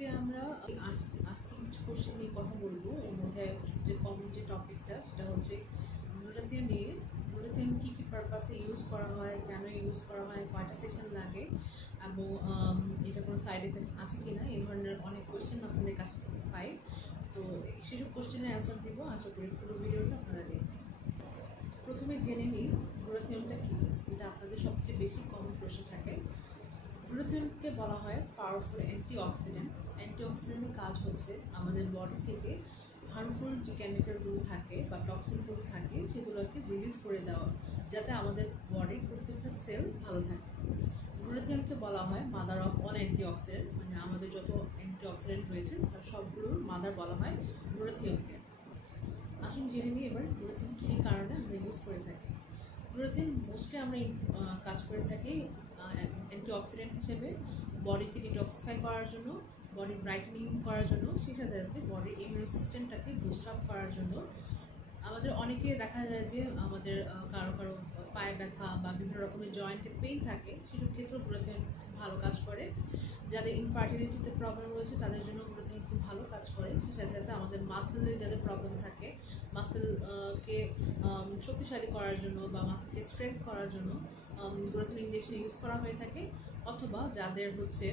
আজকে আমরা আজকে কিছু কোশ্চেন নিয়ে কথা বলবো। এর মধ্যে যে কমন যে টপিকটা সেটা হচ্ছে গ্লুটাথিয়ন নিয়ে। গ্লুটাথিয়ন কী কী পারপাসে ইউজ করা হয়, কেন ইউজ করা হয়, কয়টা সেশন লাগে এবং এটা কোনো সাইড এফেক্ট আছে কি না, এই ধরনের অনেক কোশ্চেন আপনাদের কাছ থেকে পাই। তো সেসব কোশ্চেনের অ্যান্সার দিব, আশা করি পুরো ভিডিওটা আপনারা দেখবেন। প্রথমে জেনে নিই গ্লুটাথিয়নটা কী, যেটা আপনাদের সবচেয়ে বেশি কমন প্রশ্ন থাকে। গ্লুটাথিয়নকে বলা হয় পাওয়ারফুল অ্যান্টিঅক্সিডেন্ট। অ্যান্টিঅক্সিডেন্টের কাজ হচ্ছে আমাদের বডি থেকে হার্মফুল যে কেমিক্যালগুলো থাকে বা টক্সিনগুলো থাকে সেগুলোকে রিলিজ করে দেওয়া, যাতে আমাদের বডির প্রত্যেকটা সেল ভালো থাকে। গ্লুটাথিয়নকে বলা হয় মাদার অফ অল অ্যান্টিঅক্সিডেন্ট, মানে আমাদের যত অ্যান্টিঅক্সিডেন্ট রয়েছে তার সবগুলোর মাদার বলা হয় গ্লুটাথিয়নকে। আসুন জেনে নিই এবার গ্লুটাথিয়ন কী কারণে আমরা ইউজ করে থাকি। গ্লুটাথিয়ন মোস্টলি আমরা কাজ করে থাকি অ্যান্টিঅক্সিডেন্ট হিসেবে, বডিকে ডিটক্সিফাই করার জন্য, বডি ব্রাইটেনিং করার জন্য, সেই সাথে সাথে বডির ইমিউন সিস্টেমটাকে বুস্ট আপ করার জন্য। আমাদের অনেকে দেখা যায় যে আমাদের কারো কারো পায়ে ব্যথা বা বিভিন্ন রকমের জয়েন্টে পেইন থাকে, সেসব ক্ষেত্রেও গ্লুটাথিয়ন ভালো কাজ করে। যাদের ইনফার্টিলিটিতে প্রবলেম রয়েছে তাদের জন্য গ্লুটাথিয়ন খুব ভালো কাজ করে। সেই সাথে সাথে আমাদের মাসেলের যাদের প্রবলেম থাকে, মাসেলকে শক্তিশালী করার জন্য বা মাসেলকে স্ট্রেংথ করার জন্য গ্লুটাথিয়ন ইনজেকশন ইউজ করা হয়ে থাকে। অথবা যাদের হচ্ছে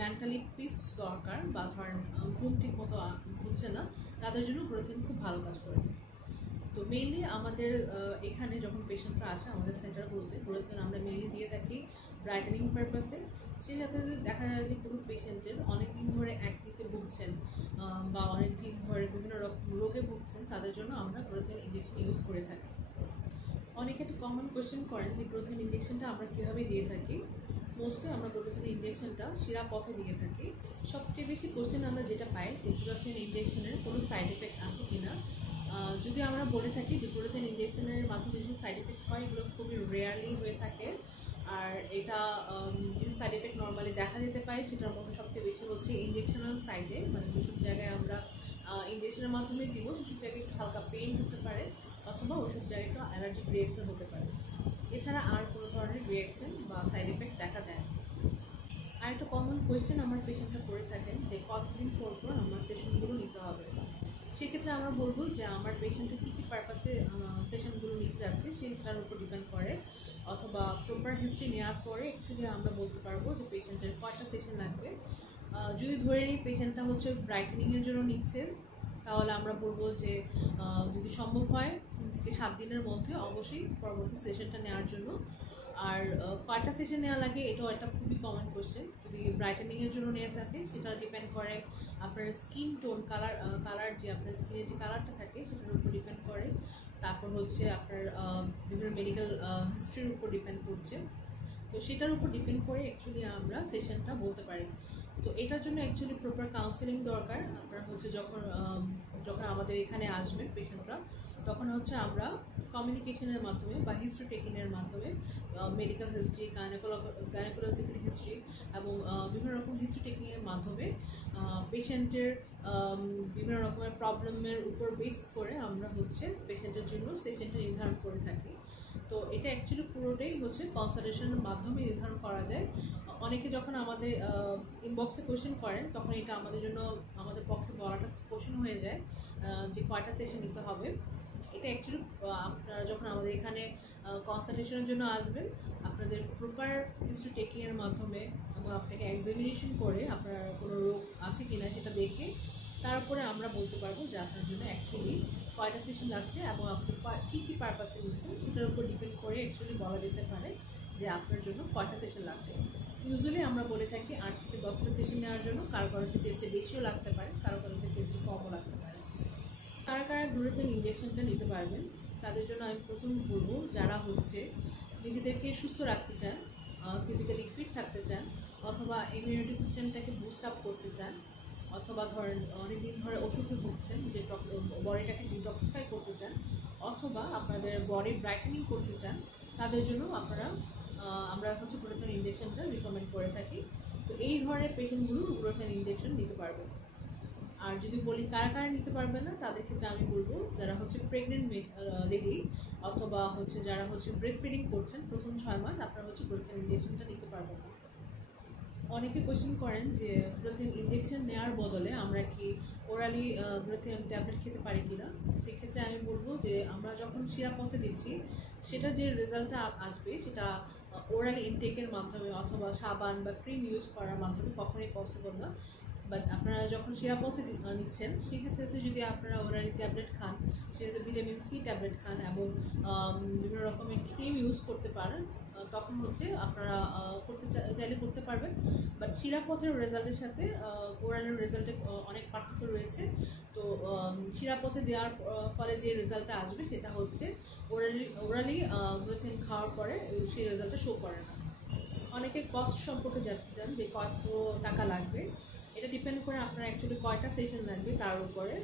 মেন্টালি পিস দরকার বা ধরেন ঘুম ঠিক মতো হচ্ছে না, তাদের জন্য গ্লুটাথিয়ন খুব ভালো কাজ করে থাকে। তো মেইনলি আমাদের এখানে যখন পেশেন্টরা আসে আমাদের সেন্টারগুলোতে, গ্লুটাথিয়ন আমরা মেইনলি দিয়ে থাকি ব্রাইটেনিং পারপাসে। সেই সাথে দেখা যায় যে কোনো পেশেন্টের অনেক দিন ধরে অ্যাকনিতে ভুগছেন বা অনেক দিন ধরে বিভিন্ন রকম রোগে ভুগছেন, তাদের জন্য আমরা গ্লুটাথিয়ন ইনজেকশন ইউজ করে থাকি। অনেকে একটু কমন কোয়েশ্চেন করেন যে গ্লুটাথিয়ন ইনজেকশনটা আমরা কীভাবে দিয়ে থাকি। মোস্টলি আমরা গ্লুটাথিয়ন ইনজেকশনটা শিরা পথে দিয়ে থাকি। সবচেয়ে বেশি কোয়েশ্চেন আমরা যেটা পাই যে গ্লুটাথিয়ন ইনজেকশনের কোনো সাইড এফেক্ট আছে কি না। যদি আমরা বলে থাকি যে গ্লুটাথিয়ন ইনজেকশনের মাধ্যমে কিছু সাইড এফেক্ট হয়, এগুলো খুবই রেয়ারলি হয়ে থাকে। আর এটা কিছু সাইড এফেক্ট নর্মালি দেখা যেতে পারে, সেটার মধ্যে সবচেয়ে বেশি হচ্ছে ইনজেকশনাল সাইডে, মানে যেসব জায়গায় আমরা ইনজেকশনের মাধ্যমে দিব সেসব জায়গায় একটু হালকা পেইন হতে পারে, অথবা ওষুধ জায়গায় একটু অ্যালার্জিক রিয়াকশন হতে পারে। এছাড়া আর কোনো ধরনের রিয়াকশন বা সাইড এফেক্ট দেখা দেয়। আর একটা কমন কোয়েশ্চেন আমার পেশেন্টরা করে থাকেন যে কতদিন পর পর আমার সেশনগুলো নিতে হবে। সেক্ষেত্রে আমরা বলবো যে আমার পেশেন্টের কী কী পারপাসে সেশনগুলো নিতে যাচ্ছে সেটার উপর ডিপেন্ড করে, অথবা প্রপার হিস্ট্রি নেওয়ার পরে অ্যাকচুয়ালি আমরা বলতে পারবো যে পেশেন্টের কয়টা সেশন লাগবে। যদি ধরে নিই পেশেন্টটা হচ্ছে ব্রাইটেনিংয়ের জন্য নিচ্ছে, তাহলে আমরা বলবো যে যদি সম্ভব হয় 3 থেকে 7 দিনের মধ্যে অবশ্যই পরবর্তী সেশনটা নেওয়ার জন্য। আর কয়টা সেশন নেওয়া লাগে এটাও একটা খুবই কমন কোয়েশ্চেন। যদি ব্রাইটেনিংয়ের জন্য নিয়ে থাকে সেটা ডিপেন্ড করে আপনার স্কিন টোন, কালার যে আপনার স্কিনের যে কালারটা থাকে সেটার উপর ডিপেন্ড করে। তারপর হচ্ছে আপনার বিভিন্ন মেডিকেল হিস্ট্রির উপর ডিপেন্ড করছে। তো সেটার উপর ডিপেন্ড করে অ্যাকচুয়ালি আমরা সেশনটা বলতে পারি। তো এটার জন্য অ্যাকচুয়ালি প্রপার কাউন্সেলিং দরকার। আপনার হচ্ছে যখন আমাদের এখানে আসবেন পেশেন্টরা, তখন হচ্ছে আমরা কমিউনিকেশনের মাধ্যমে বা হিস্ট্রি টেকিংয়ের মাধ্যমে মেডিকেল হিস্ট্রি, গাইনোকোলজিক্যাল হিস্ট্রি এবং বিভিন্ন রকম হিস্ট্রি টেকিংয়ের মাধ্যমে পেশেন্টের বিভিন্ন রকমের প্রবলেমের উপর বেস করে আমরা হচ্ছে পেশেন্টের জন্য সেশনটা নির্ধারণ করে থাকি। তো এটা অ্যাকচুয়ালি পুরোটাই হচ্ছে কনসালটেশনের মাধ্যমে নির্ধারণ করা যায়। অনেকে যখন আমাদের ইনবক্সে কোয়েশ্চেন করেন তখন এটা আমাদের পক্ষে বলাটা কঠিন হয়ে যায় যে কয়টা সেশন নিতে হবে। এটা অ্যাকচুয়ালি আপনারা যখন আমাদের এখানে কনসালটেশনের জন্য আসবেন, আপনাদের প্রপার হিস্ট্রি টেকিংয়ের মাধ্যমে এবং আপনাকে এক্সামিনেশন করে আপনার কোনো রোগ আছে কি না সেটা দেখে তারপরে আমরা বলতে পারবো যে আপনার জন্য অ্যাকচুয়ালি কয়টা সেশন লাগছে এবং আপনি কী কী পারপাসে নিচ্ছেন সেটার উপর ডিপেন্ড করে অ্যাকচুয়ালি বলা যেতে পারে যে আপনার জন্য কয়টা সেশন লাগছে। ইউজুয়ালি আমরা বলে থাকি 8 থেকে 10টা সেশন নেওয়ার জন্য। কারো কারো ক্ষেত্রে এর চেয়ে বেশিও লাগতে পারে, কারো কারো ক্ষেত্রে এর চেয়ে কমও লাগতে পারে। কারা গ্লুটাথিয়ন ইনজেকশনটা নিতে পারবেন তাদের জন্য আমি প্রথম বলবো, যারা হচ্ছে নিজেদেরকে সুস্থ রাখতে চান, ফিজিক্যালি ফিট থাকতে চান, অথবা ইমিউনিটি সিস্টেমটাকে বুস্ট আপ করতে চান, অথবা ধরেন অনেকদিন ধরে ওষুধে ভুগছেন, যে বডিটাকে ডিটক্সিফাই করতে চান, অথবা আপনাদের বডি ব্রাইটেনিং করতে চান, তাদের জন্য আমরা হচ্ছে গ্লুটাথিয়ন ইনজেকশনটা রিকমেন্ড করে থাকি। তো এই ধরনের পেশেন্টগুলো গ্লুটাথিয়ন ইনজেকশন নিতে পারবে। আর যদি বলি কারা নিতে পারবে না, তাদের ক্ষেত্রে আমি বলবো যারা হচ্ছে প্রেগনেন্ট লেডি, অথবা হচ্ছে যারা হচ্ছে ব্রেস্ট ফিডিং করছেন প্রথম 6 মাস, আপনারা হচ্ছে গ্লুটাথিয়ন ইনজেকশনটা নিতে পারবেন না। অনেকে কোয়েশ্চেন করেন যে গ্লুটেন ইনজেকশন নেওয়ার বদলে আমরা কি ওরালি গ্লুটেন ট্যাবলেট খেতে পারি কিনা। সেক্ষেত্রে আমি বলবো যে আমরা যখন সিরাপ পথে দিচ্ছি সেটা যে রেজাল্টটা আসবে সেটা ওরালি ইনটেকের মাধ্যমে অথবা সাবান বা ক্রিম ইউজ করার মাধ্যমে কখনোই পসিবল না। বাট আপনারা যখন সিরাপ পথে নিচ্ছেন সেক্ষেত্রে যদি আপনারা ওরালি ট্যাবলেট খান, সেক্ষেত্রে ভিটামিন সি ট্যাবলেট খান এবং বিভিন্ন রকমের ক্রিম ইউজ করতে পারেন, তখন হচ্ছে আপনারা করতে চাইলে করতে পারবেন। বাট সিরাপ পথের রেজাল্টের সাথে ওরালের রেজাল্টে অনেক পার্থক্য রয়েছে। তো সিরাপ পথে দেওয়ার ফলে যে রেজাল্টটা আসবে সেটা হচ্ছে ওরালি গ্লুটেন খাওয়ার পরে সেই রেজাল্টটা শো করে না। অনেকে কস্ট সম্পর্কে জানতে চান যে কত টাকা লাগবে। এটা ডিপেন্ড করে আপনার অ্যাকচুয়ালি কয়টা সেশন লাগবে তার উপরে।